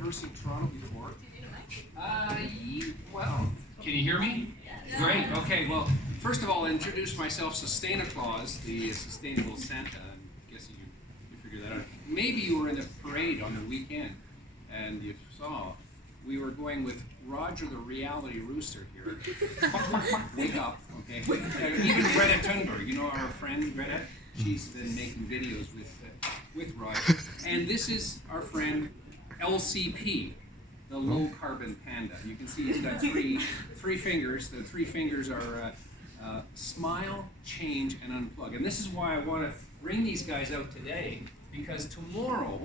University of Toronto before. Well, can you hear me? Great. Okay. Well, first of all, I introduced myself, SustainaClaus, the sustainable Santa. I'm guessing you figured that out. Maybe you were in the parade on the weekend, and you saw we were going with Roger the reality rooster here. Wake up, okay? Even Greta Thunberg, you know our friend Greta. She's been making videos with Roger. And this is our friend LCP, the low carbon panda. You can see he's got three fingers. The three fingers are smile, change, and unplug. And this is why I want to bring these guys out today, because tomorrow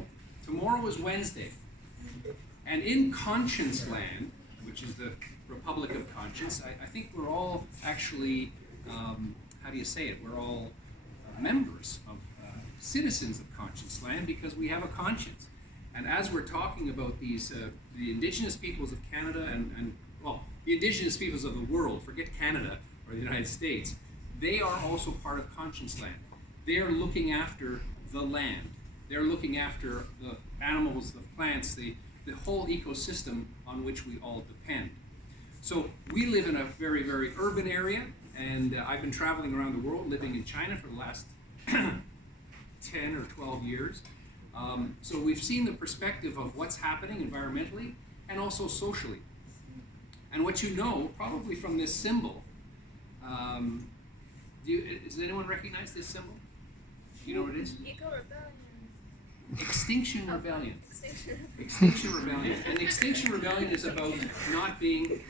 is Wednesday. And in ConscienceLAnd, which is the Republic of Conscience, I think we're all actually, how do you say it? We're all members of citizens of ConscienceLAnd because we have a conscience. And as we're talking about these, the Indigenous peoples of Canada and well, the Indigenous peoples of the world, forget Canada or the United States, they are also part of ConscienceLAnd. They are looking after the land. They're looking after the animals, the plants, the whole ecosystem on which we all depend. So we live in a very, very urban area, and I've been traveling around the world, living in China for the last 10 or 12 years. So we've seen the perspective of what's happening environmentally and also socially. And what you know, probably from this symbol, does anyone recognize this symbol? Do you know what it is? Extinction Rebellion. Extinction Rebellion. And Extinction Rebellion is about not being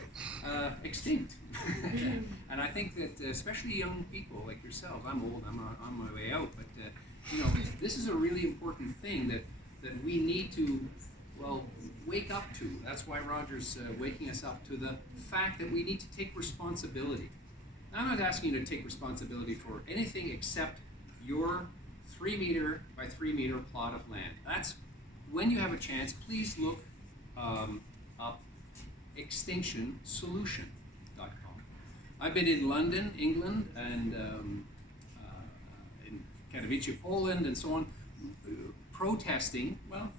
extinct. And I think that especially young people like yourselves, I'm old, I'm on my way out, but you know, this is a really important thing that we need to, well, wake up to. That's why Roger's waking us up to the fact that we need to take responsibility. Now, I'm not asking you to take responsibility for anything except your 3 meter by 3 meter plot of land. That's, when you have a chance, please look up extinctionsolution.com. I've been in London, England, and in Katowice, Poland, and so on, protesting, well,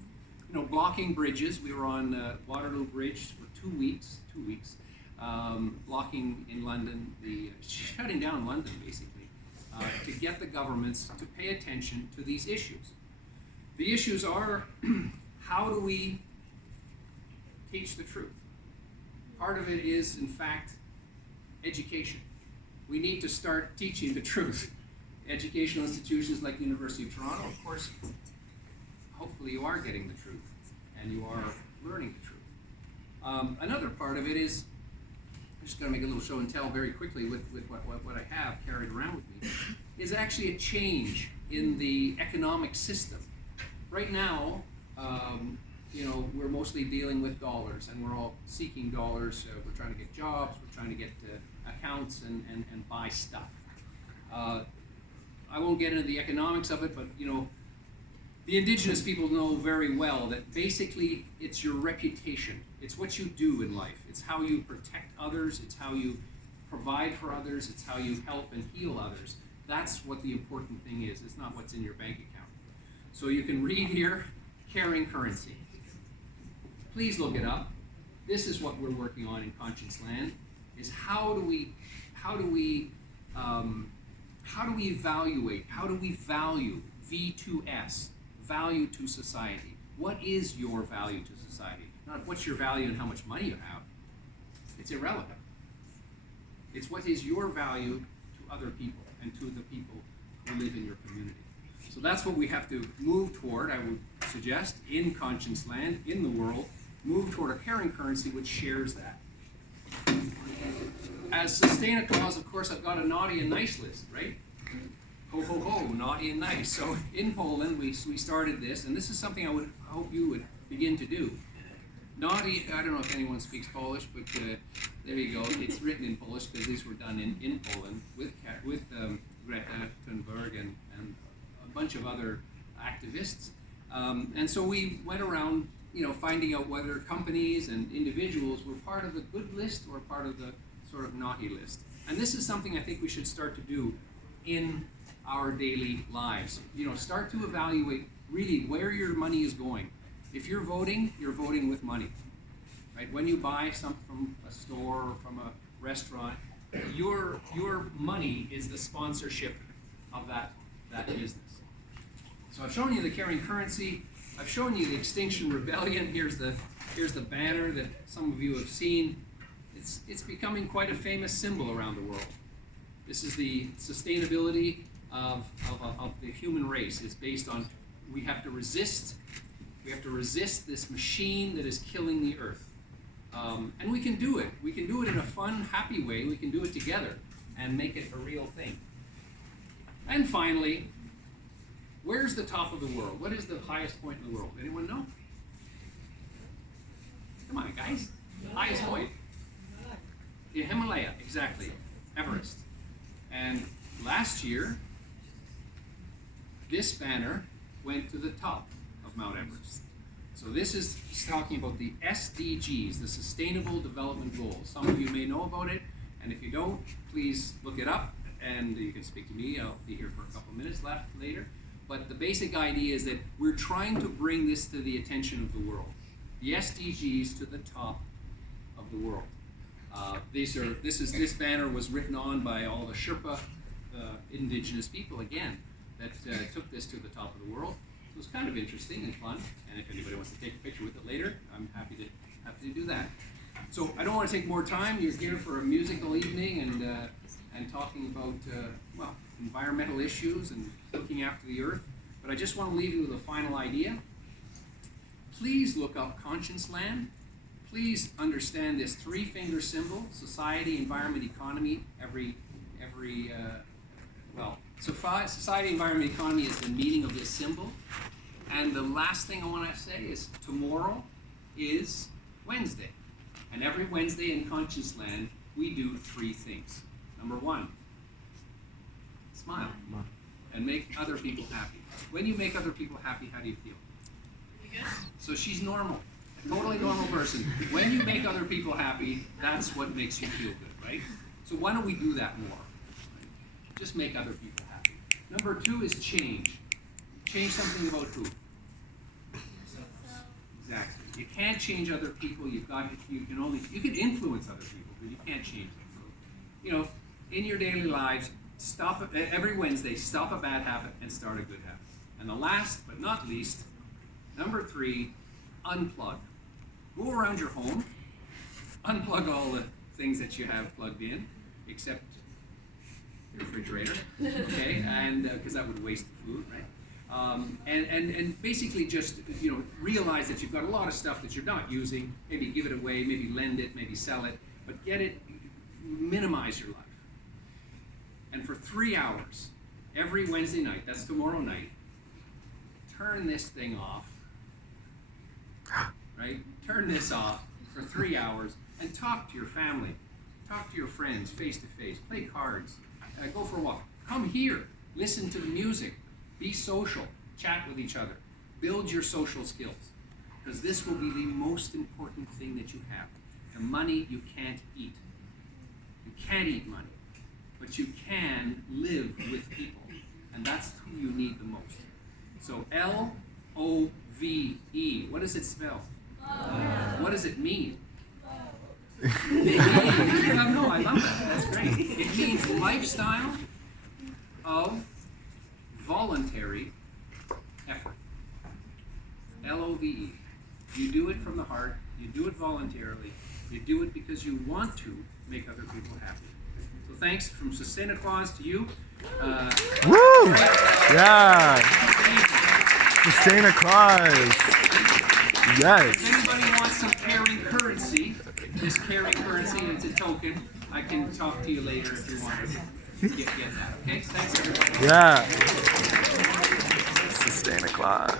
you know, blocking bridges. We were on Waterloo Bridge for 2 weeks, blocking in London, shutting down London, basically. To get the governments to pay attention to these issues. The issues are, how do we teach the truth? Part of it is, in fact, education. We need to start teaching the truth. Educational institutions like the University of Toronto, of course, hopefully you are getting the truth and you are learning the truth. Another part of it is, I'm just going to make a little show and tell very quickly with what I have carried around with me, is actually a change in the economic system. Right now, you know, we're mostly dealing with dollars, and we're all seeking dollars. We're trying to get jobs, we're trying to get accounts and buy stuff. I won't get into the economics of it, but you know, the Indigenous people know very well that basically it's your reputation. It's what you do in life. It's how you protect others. It's how you provide for others. It's how you help and heal others. That's what the important thing is. It's not what's in your bank account. So you can read here, caring currency. Please look it up. This is what we're working on in ConscienceLAnd, is how do we evaluate, how do we value, V2S, value to society. What is your value to society? Not what's your value and how much money you have. It's irrelevant. It's what is your value to other people and to the people who live in your community. So that's what we have to move toward, I would suggest, in ConscienceLAnd, in the world, move toward a caring currency which shares that. As SustainaClaus, of course, I've got a naughty and nice list, right? Ho, ho, ho, naughty and nice. So in Poland, we started this, and this is something I hope you would begin to do. Naughty, I don't know if anyone speaks Polish, but there you go. It's written in Polish because these were done in Poland with Greta Thunberg and a bunch of other activists. And so we went around, you know, finding out whether companies and individuals were part of the good list or part of the sort of naughty list. And this is something I think we should start to do in our daily lives. You know, start to evaluate really where your money is going. If you're voting with money, right? When you buy something from a store or from a restaurant, your money is the sponsorship of that business. So I've shown you the carrying currency. I've shown you the Extinction Rebellion. Here's the banner that some of you have seen. It's becoming quite a famous symbol around the world. This is the sustainability of the human race. It's based on we have to resist this machine that is killing the earth. And we can do it. We can do it in a fun, happy way. We can do it together and make it a real thing. And finally, where's the top of the world? What is the highest point in the world? Anyone know? Come on, guys. Highest point. The Himalaya, exactly. Everest. And last year, this banner went to the top of Mount Everest. So this is talking about the SDGs, the Sustainable Development Goals. Some of you may know about it, and if you don't, please look it up, and you can speak to me. I'll be here for a couple minutes left later. But the basic idea is that we're trying to bring this to the attention of the world. The SDGs to the top of the world. This banner was written on by all the Sherpa indigenous people, again, that took this to the top of the world. So it's kind of interesting and fun, and if anybody wants to take a picture with it later, I'm happy to do that. So I don't want to take more time. You're here for a musical evening and talking about well, environmental issues and looking after the earth. But I just want to leave you with a final idea. Please look up ConscienceLAnd. Please understand this three-finger symbol: society, environment, economy. Society, environment, economy is the meaning of this symbol. And the last thing I want to say is tomorrow is Wednesday. And every Wednesday in ConscienceLAnd, we do three things. Number one, smile and make other people happy. When you make other people happy, how do you feel? Pretty good. So she's normal, a totally normal person. When you make other people happy, that's what makes you feel good, right? So why don't we do that more? Just make other people happy. Number two is change. Change something about who? Exactly. You can't change other people. You can influence other people, but you can't change them. So, you know, in your daily lives, every Wednesday, stop a bad habit and start a good habit. And the last but not least, number three, unplug. Go around your home, unplug all the things that you have plugged in, except your refrigerator, okay? And because that would waste the food, right? And basically just, you know, realize that you've got a lot of stuff that you're not using. Maybe give it away, maybe lend it, maybe sell it, but minimize your life. And for 3 hours, every Wednesday night, that's tomorrow night, turn this thing off, right? Turn this off for 3 hours and talk to your family, talk to your friends face to face, play cards, go for a walk. Come here, listen to the music, be social, chat with each other, build your social skills, because this will be the most important thing that you have. The money you can't eat. You can't eat money, but you can live with people, and that's who you need the most. So LOVE, what does it spell? What does it mean? No, I love that. That's great. It means lifestyle of voluntary effort. LOVE. You do it from the heart. You do it voluntarily. You do it because you want to make other people happy. So thanks from SustainaClaus to you. Woo! Yeah. SustainaClaus. Yes. If anybody wants some caring currency, this caring currency, it's a token. I can talk to you later if you want to get that. Okay? Thanks, everybody. Yeah. SustainaClaus.